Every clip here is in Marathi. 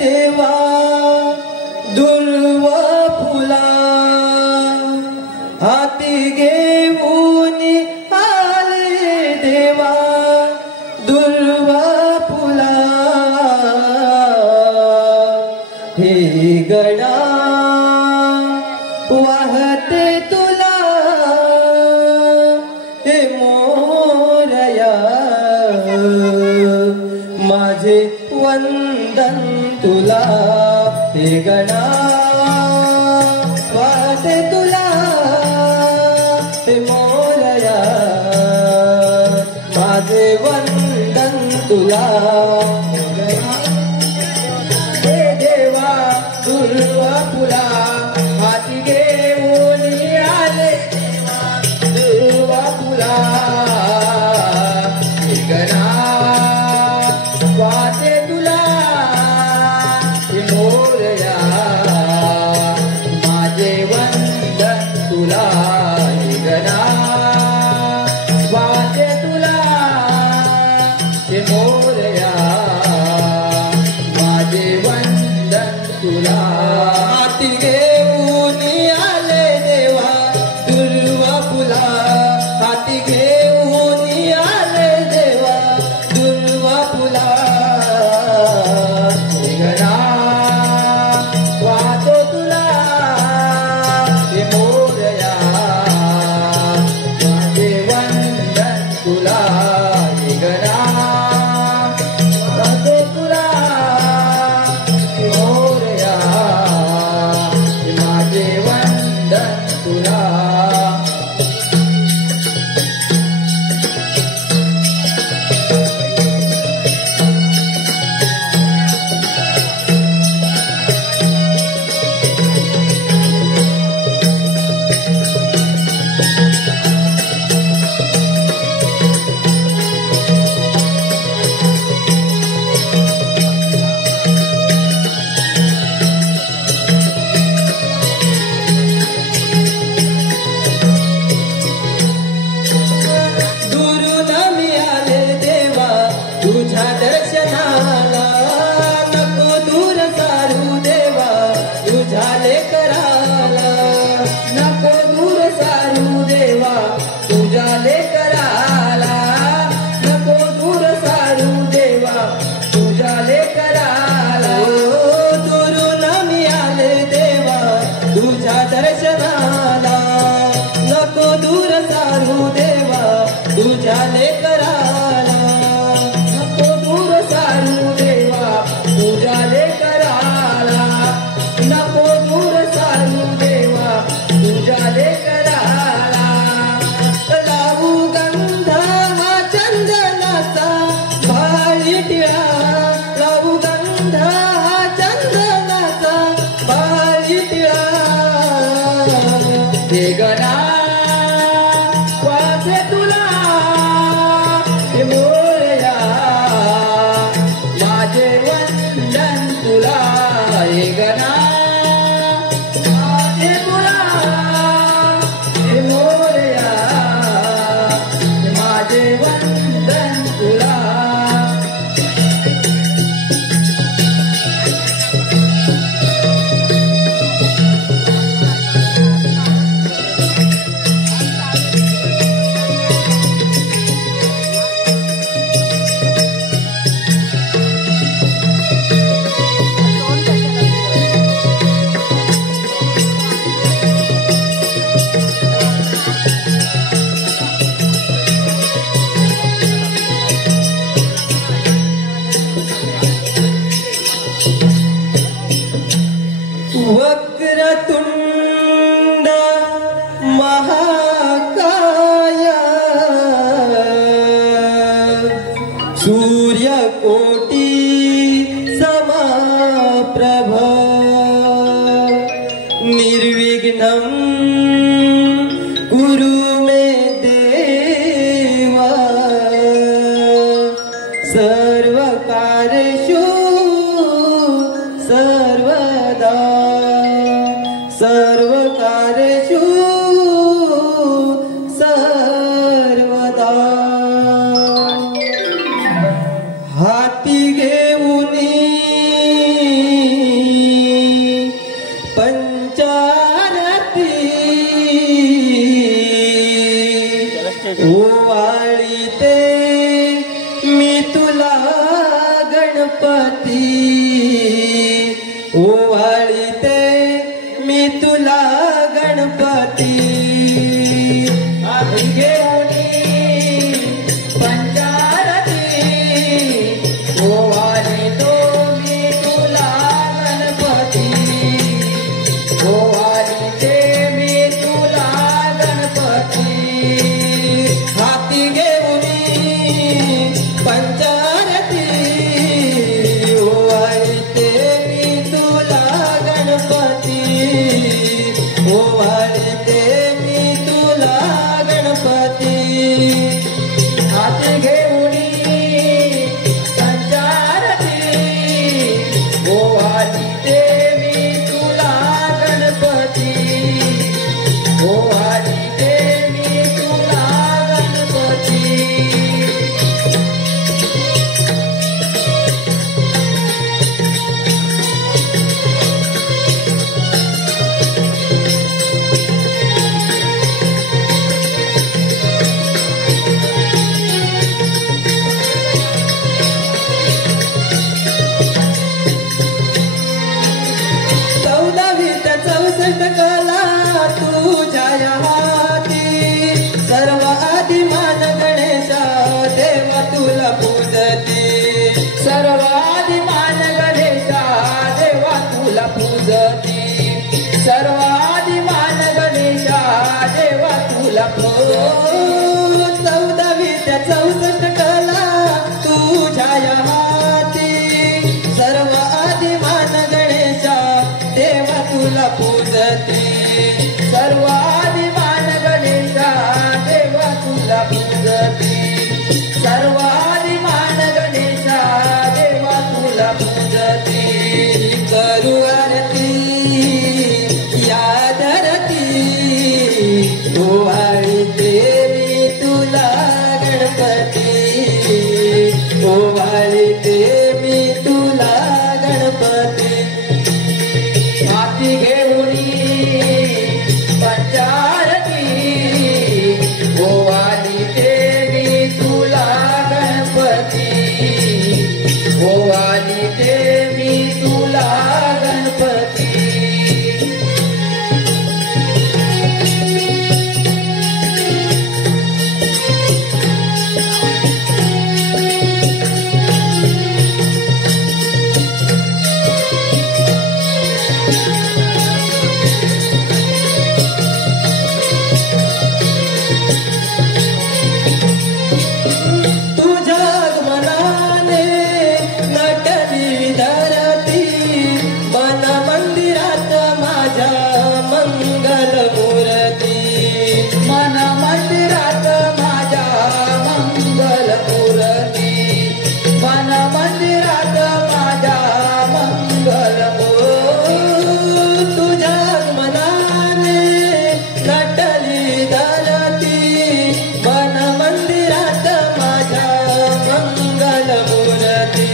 देवा दुर्व फुला हाती घेऊन आले देवा दुर्व फुला हे गणा वाहते तुला हे मोरया माझे वंदन तुला हे गणा वाहते तुला हे मोरया माझे वंदन तुला हे देवा दुर्व फुला हाती घेऊन आले दुर्व फुला हे गणा वाहते तुला हे मोरया माझे वंदन तुला हे गणा वाहते तुला हे मोरया माझे वंदन तुला हाती घेऊन आले देवा दुर्व फुला हाती घेऊन आले देवा दुर्व फुला हे गणा वाहतो तुला हे मोरया माझे वंदन तुला हे गणा वाहतो तुला हे मोरया माझे वंदन तुला दुरून मी आले देवा तुझ्या दर्शनाला नको दूर सारू देवा तुझ्या लेकराला नको दूर सारू देवा तुझ्या लेकराला नको दूर सारू देवा तुझ्या लेकराला दुरून मी आले देवा तुझ्या दर्शनाला नको दूर सारू देवा तुझ्या लेकराला नको दूर सारू देवा तुझ्या लेकराला नको दूर सारू देवा तुझ्या लेकराला लावू गंधा चंदनाचा भाळी टिळा लावू गंधा चंदनाचा भाळी टिळा हे गणा वाहते तुला हे मोरया माझे वंदन तुला हे गणा वाहते तुला हे मोरया माझे वंदन तुला वक्रतुंड महाकाय सूर्यकोटी समप्रभ निर्विघ्नं कुरु मे देवा सर्वकार्येषु सर्वदा सर्वकार्येषु सर्वदा हाती घेऊन गणपती ओवाळीते मी तुला गणपती हाती घेऊनी पंचारती ओवाळीतो मी तुला गणपती ओवाळीते मी तुला गणपती हाती घेऊनी पंचारती ओवाळीते मी तुला गणपती ओवाळीते मी तुला गणपती हाती घेऊनी पंचारती ओवाळीते मी तुला गणपती ओवाळीते मी तुला गणपती चौदावीच्या 64 कला तुझ्या या हाती सर्व आदिमान गणेशा देवा तुला पूजती सर्वादिमान गणेशा देवा तुला पूजती सर्वादिमान गणेशा देवा तुला पूजती 14वीच्या 64 कला तुझ्या या हाती सर्व आदिमान गणेशा देवा तुला पूजती सर्वादिमान गणेशा देवा तुला पूजती सर्वादिमान गणेशा देवा तुला पूजती करू आरती या धरती ओवाळीते मी तुला गणपती ओवाळीते मी तुला गणपती हाती घेऊनी पंचारती ओवाळीते मी तुला गणपती ओवाळीते मी तुला गणपती तुझ्या आगमनाने नटली धरती मन मंदिरात माझ्या मंगल मूर्ती मन मंदिरात माझ्या मंगल मूर्ती मन मंदिरात माझ्या मंगल मूर्ती तुझ्या आगमनाने नटली धरती मन मंदिरात माझ्या मंगल मूर्ती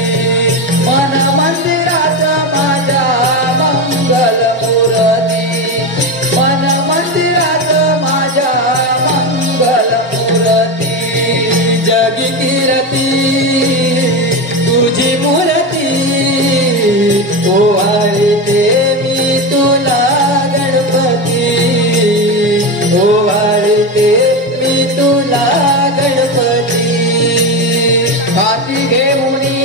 मन मंदिरात माझ्या मंगल मूर्ती मन मंदिरात माझ्या मंगल मूर्ती जगी कीर्ती तुझी मूर्ती ओवाळीते मी तुला गणपती ओवाळीते मी तुला गणपती हाती घेऊनी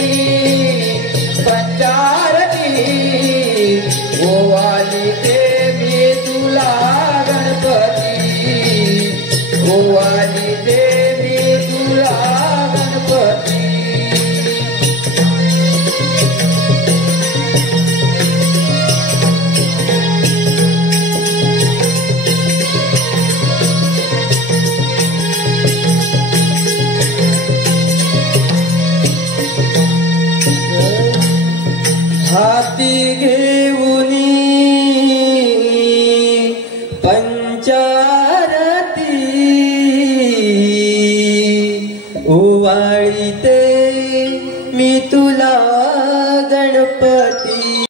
पंचारती ओवाळीते मी तुला गणपती ओवाळीते मी तुला गणपती हाती घेऊनी पंचारती ओवाळीते मी तुला गणपती